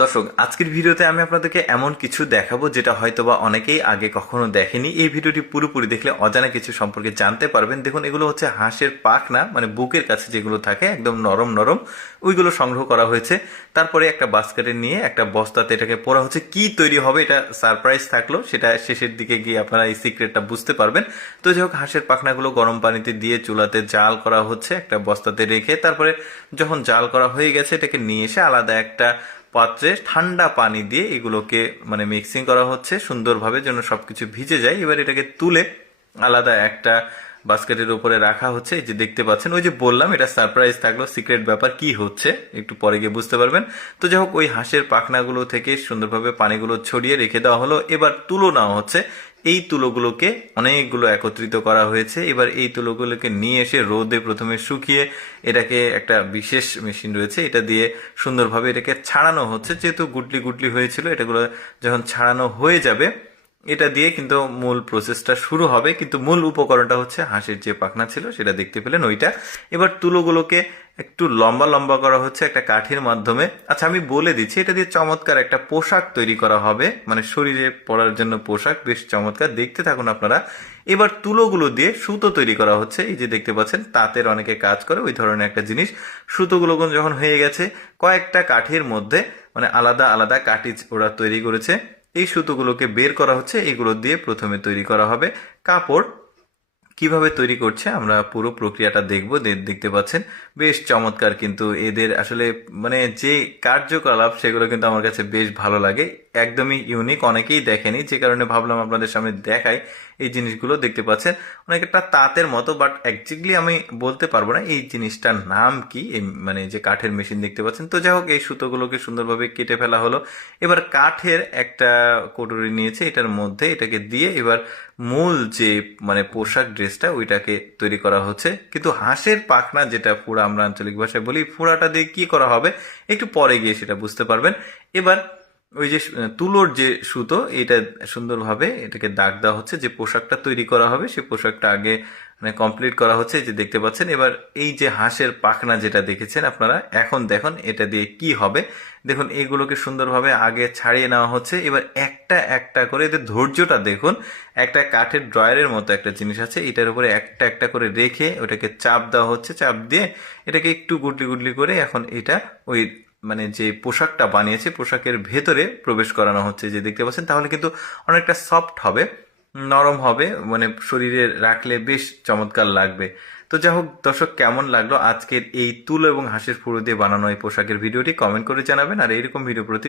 দর্শক, আজকের ভিডিওতে আমি আপনাদেরকে এমন কিছু দেখাবো যেটা হয়তোবা অনেকেই আগে কখনো দেখেনি। এই ভিডিওটি পুরোপুরি দেখলে অজানা কিছু সম্পর্কে জানতে পারবেন। দেখুন, এগুলো হচ্ছে হাঁসের পাখ না মানে বুকের কাছে যেগুলো থাকে, একদম নরম নরম, ওইগুলো সংগ্রহ করা হয়েছে। তারপরে একটা বাস্কেটে নিয়ে একটা বস্তাতে এটাকে পড়া হচ্ছে। কি তৈরি হবে এটা সারপ্রাইজ থাকল, সেটা শেষের দিকে গিয়ে আপনারা এই সিক্রেটটা বুঝতে পারবেন। তো যাই হোক, হাঁসের পাখনাগুলো গরম পানিতে দিয়ে চুলাতে জাল করা হচ্ছে একটা বস্তাতে রেখে, তারপরে যখন জাল করা হয়ে গেছে, এটাকে নিয়ে এসে আলাদা একটা পাত্রে ঠান্ডা পানি দিয়ে এগুলোকে মানে মিক্সিং করা হচ্ছে, সুন্দরভাবে যেন সবকিছু ভিজে যায়। এবার এটাকে তুলে আলাদা একটা বাস্কেটের উপরে রাখা হচ্ছে। এই যে দেখতে পাচ্ছেন, ওই যে বললাম, এটা সারপ্রাইজ থাকল সিক্রেট ব্যাপার কি হচ্ছে, একটু পরে গিয়ে বুঝতে পারবেন। তো যাই হোক, ওই হাঁসের পাখনাগুলো থেকে সুন্দরভাবে পানিগুলো ছড়িয়ে রেখে দেওয়া হলো। এবার তুলো নেওয়া হচ্ছে এই তুলোগুলোকে অনেকগুলো একত্রিত করা হয়েছে। এবার এই তুলোগুলোকে নিয়ে এসে রোদে প্রথমে শুকিয়ে এটাকে একটা বিশেষ মেশিন রয়েছে। এটা দিয়ে সুন্দরভাবে এটাকে ছাড়ানো হচ্ছে। যেহেতু গুটলি গুটলি হয়েছিল, এটাগুলো যখন ছাড়ানো হয়ে যাবে, এটা দিয়ে কিন্তু মূল প্রসেসটা শুরু হবে। কিন্তু মূল উপকরণটা হচ্ছে হাঁসের যে পাখনা ছিল, সেটা দেখতে পেলেন ওইটা। এবার তুলোগুলোকে একটু লম্বা লম্বা করা হচ্ছে একটা কাঠির মাধ্যমে। আচ্ছা আমি বলে দিচ্ছি, এটা দিয়ে চমৎকার একটা পোশাক তৈরি করা হবে। মানে শরীরে পরার জন্য পোশাক, বেশ চমৎকার। দেখতে থাকুন আপনারা। এবার তুলোগুলো দিয়ে সুতো তৈরি করা হচ্ছে। এই যে দেখতে পাচ্ছেন, তাঁতের অনেকে কাজ করে ওই ধরনের একটা জিনিস। সুতোগুলো যখন হয়ে গেছে, কয়েকটা কাঠির মধ্যে মানে আলাদা আলাদা কাঠি ওরা তৈরি করেছে। এই সুতোগুলোকে বের করা হচ্ছে। এগুলো দিয়ে প্রথমে তৈরি করা হবে। কাপড় কীভাবে তৈরি করছে, আমরা পুরো প্রক্রিয়াটা দেখব দেখতে পাচ্ছেন। বেশ চমৎকার কিন্তু এদের আসলে মানে যে কার্যকলাপ, সেগুলো কিন্তু আমার কাছে বেশ ভালো লাগে। একদমই ইউনিক অনেকেই দেখেনি, যে কারণে ভাবলাম আপনাদের সামনে দেখাই এই জিনিসগুলো, দেখতে পাচ্ছেন। অনেকটা তাঁতের মতো বাট একজাক্টলি আমি বলতে পারব না এই জিনিসটার নাম কি মানে যে কাঠের মেশিন দেখতে পাচ্ছেন। তো যাই হোক, এই সুতোগুলোকে সুন্দরভাবে কেটে ফেলা হলো। এবার কাঠের একটা কটুরি নিয়েছে, এটার মধ্যে এটাকে দিয়ে এবার মূল যে মানে পোশাক ড্রেসটা ওইটাকে তৈরি করা হচ্ছে। কিন্তু হাঁসের পাখনা যেটা ফুড়া আমরা আঞ্চলিক ভাষায় বলি ফুড়াটা দিয়ে কি করা হবে, একটু পরে গিয়ে সেটা বুঝতে পারবেন। এবার ওই যে, তুলোর যে সুতো, এটা সুন্দরভাবে এটাকে দাগ দেওয়া হচ্ছে, যে পোশাকটা তৈরি করা হবে, সে পোশাকটা আগে মানে কমপ্লিট করা হচ্ছে যে দেখতে পাচ্ছেন। এবার এই যে হাঁসের পাখনা যেটা দেখেছেন আপনারা, এখন দেখুন এটা দিয়ে কি হবে। দেখুন, এগুলোকে সুন্দরভাবে আগে ছাড়িয়ে নেওয়া হচ্ছে। এবার একটা একটা করে এদের ধৈর্যটা দেখুন, একটা কাঠের ড্রয়ারের মতো একটা জিনিস আছে। এটার উপরে একটা একটা করে রেখে ওটাকে চাপ দেওয়া হচ্ছে। চাপ দিয়ে এটাকে একটু গুটলি গুটলি করে এখন এটা ওই মানে যে পোশাকটা বানিয়েছে, পোশাকের ভেতরে প্রবেশ করানো হচ্ছে। যে দেখতে পাচ্ছেন, তাহলে কিন্তু অনেকটা সফট হবে। নরম হবে মানে শরীরে রাখলে বেশ চমৎকার লাগবে। তো যাই হোক, দর্শক, কেমন লাগল আজকের এই তুলো এবং হাঁসের ফুড়ো দিয়ে বানানো এই পোশাকের ভিডিওটি? কমেন্ট করে জানাবেন, আর এইরকম ভিডিও প্রতি